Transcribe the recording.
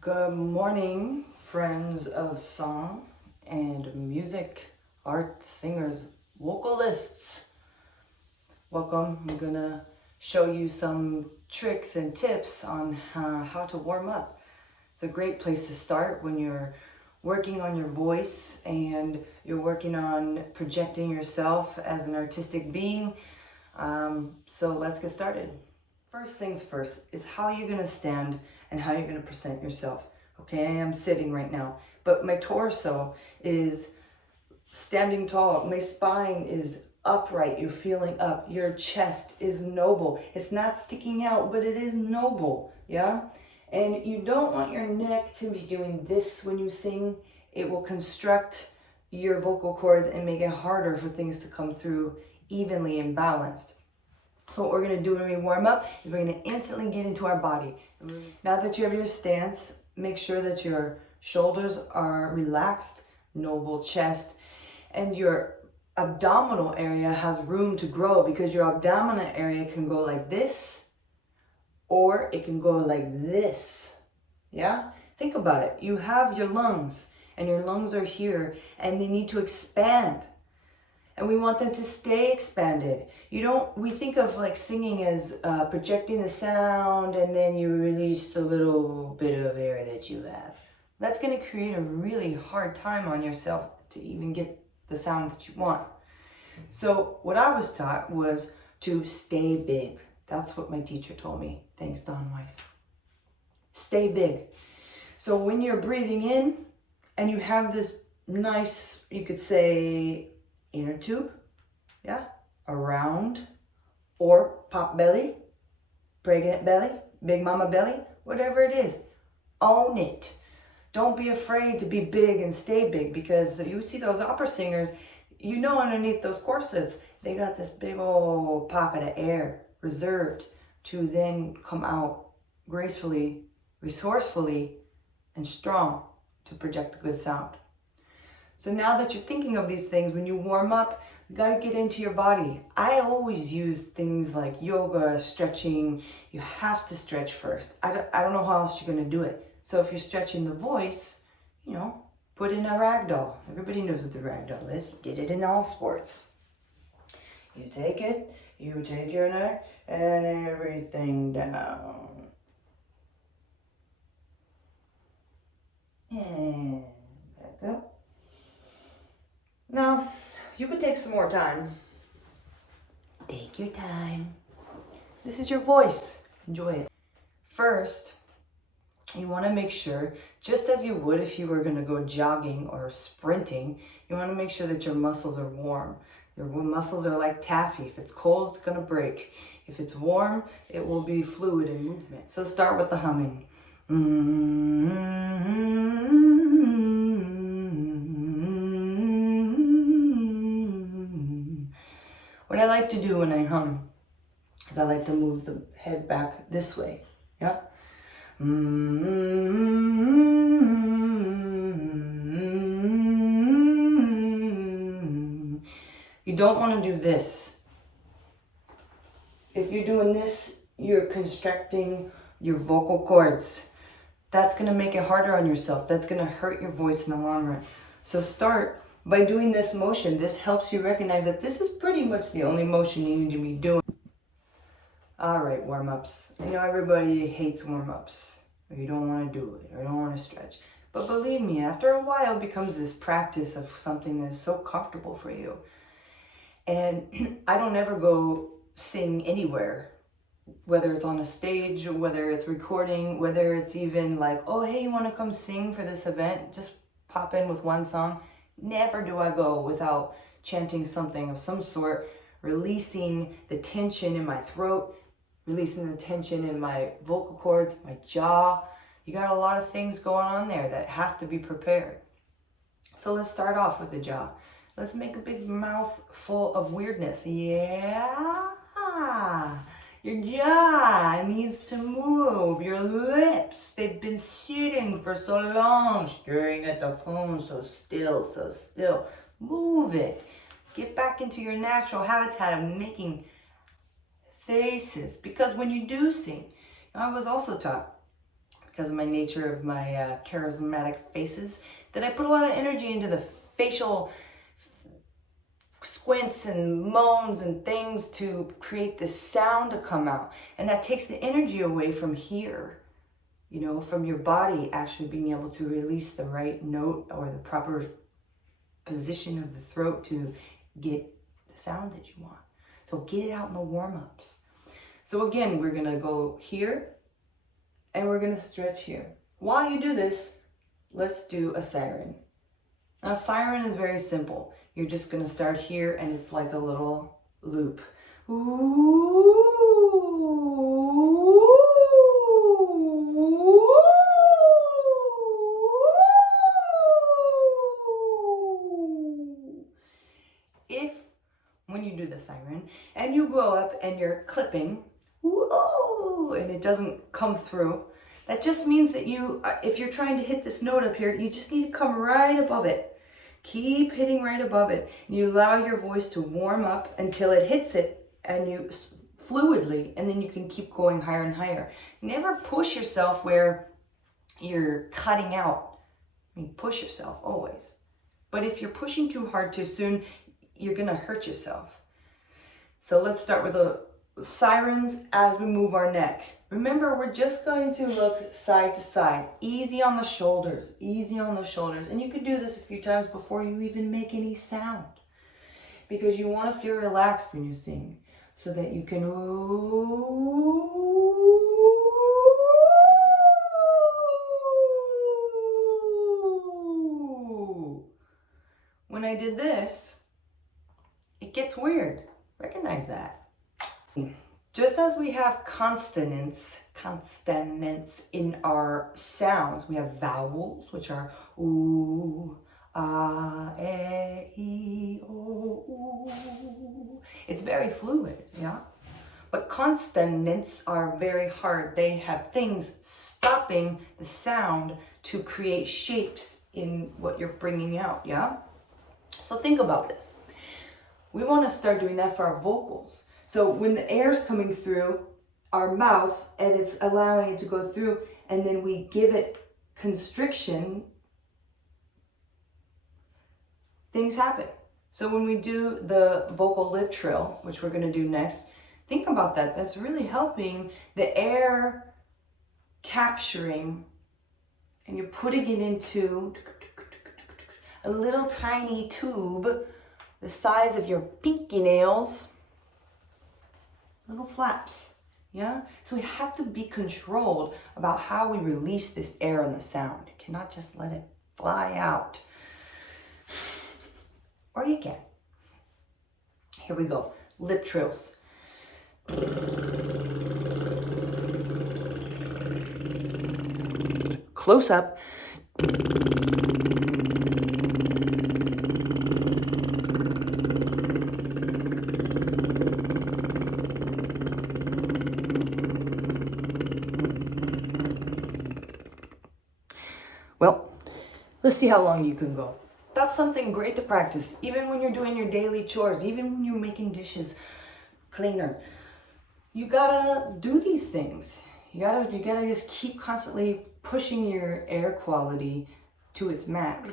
Good morning, friends of song and music, art, singers, vocalists. Welcome. I'm gonna show you some tricks and tips on how to warm up. It's a great place to start when you're working on your voice and you're working on projecting yourself as an artistic being. So let's get started. First things first is how you're gonna stand and how you're gonna present yourself. Okay, I am sitting right now, but my torso is standing tall. My spine is upright. You're feeling up. Your chest is noble. It's not sticking out, but it is noble. Yeah? And you don't want your neck to be doing this when you sing. It will construct your vocal cords and make it harder for things to come through evenly and balanced. So what we're going to do when we warm up is we're going to instantly get into our body. Now that you have your stance, make sure that your shoulders are relaxed, noble chest, and your abdominal area has room to grow because your abdominal area can go like this or it can go like this. Yeah? Think about it. You have your lungs and your lungs are here and they need to expand. And we want them to stay expanded. We think of like singing as projecting the sound and then you release the little bit of air that you have. That's gonna create a really hard time on yourself to even get the sound that you want. So what I was taught was to stay big. That's what my teacher told me. Thanks, Don Weiss. Stay big. So when you're breathing in and you have this nice, you could say, inner tube, yeah, around, or pop belly, pregnant belly, big mama belly, whatever it is, own it. Don't be afraid to be big and stay big, because you see those opera singers, you know, underneath those corsets, they got this big old pocket of air reserved to then come out gracefully, resourcefully, and strong to project a good sound. So now that you're thinking of these things, when you warm up, you got to get into your body. I always use things like yoga, stretching. You have to stretch first. I don't know how else you're going to do it. So if you're stretching the voice, put in a ragdoll. Everybody knows what the ragdoll is. You did it in all sports. You take your neck and everything down. And back up. Now, you could take some more time. Take your time. This is your voice. Enjoy it. First, you want to make sure, just as you would if you were going to go jogging or sprinting, you want to make sure that your muscles are warm. Your muscles are like taffy. If it's cold, it's going to break. If it's warm, it will be fluid in movement. So start with the humming. What I like to do when I hum is I like to move the head back this way. Yeah. You don't want to do this. If you're doing this, you're constricting your vocal cords. That's going to make it harder on yourself. That's going to hurt your voice in the long run. So start by doing this motion. This helps you recognize that this is pretty much the only motion you need to be doing. All right, warm-ups. I know everybody hates warm-ups. Or you don't want to do it, or you don't want to stretch. But believe me, after a while, it becomes this practice of something that is so comfortable for you. And I don't ever go sing anywhere, whether it's on a stage, whether it's recording, whether it's even like, oh, hey, you want to come sing for this event? Just pop in with one song. Never do I go without chanting something of some sort, releasing the tension in my throat, releasing the tension in my vocal cords, my jaw. You got a lot of things going on there that have to be prepared. So let's start off with the jaw. Let's make a big mouth full of weirdness. Yeah. Your jaw needs to move. Your lips, they've been sitting for so long, staring at the phone so still, so still. Move it. Get back into your natural habitat of making faces. Because when you do sing, I was also taught, because of my nature of my charismatic faces, that I put a lot of energy into the facial squints and moans and things to create this sound to come out. And that takes the energy away from here, you know, from your body actually being able to release the right note or the proper position of the throat to get the sound that you want. So get it out in the warm-ups. So again, we're gonna go here and we're gonna stretch here. While you do this, let's do a siren. Now, siren is very simple. You're just gonna start here and it's like a little loop. Ooh. If, when you do the siren and you go up and you're clipping, ooh, and it doesn't come through, that just means that you, if you're trying to hit this note up here, you just need to come right above it. Keep hitting right above it. And you allow your voice to warm up until it hits it and you fluidly, and then you can keep going higher and higher. Never push yourself where you're cutting out. I mean, push yourself always. But if you're pushing too hard too soon, you're gonna hurt yourself. So let's start with the sirens as we move our neck. Remember, we're just going to look side to side. Easy on the shoulders, easy on the shoulders. And you can do this a few times before you even make any sound, because you want to feel relaxed when you sing so that you can When I did this, it gets weird. Recognize that. Just as we have consonants in our sounds, we have vowels, which are ooh, ah, e, I, o, ooh. It's very fluid, yeah? But consonants are very hard. They have things stopping the sound to create shapes in what you're bringing out, yeah? So think about this. We want to start doing that for our vocals. So when the air's coming through our mouth and it's allowing it to go through, and then we give it constriction, things happen. So when we do the vocal lip trill, which we're going to do next, think about that. That's really helping the air capturing, and you're putting it into a little tiny tube the size of your pinky nails. Little flaps, yeah? So we have to be controlled about how we release this air in the sound. You cannot just let it fly out. Or you can. Here we go, lip trills. Close up. Well, let's see how long you can go. That's something great to practice, even when you're doing your daily chores, even when you're making dishes cleaner. You gotta do these things. You gotta just keep constantly pushing your air quality to its max.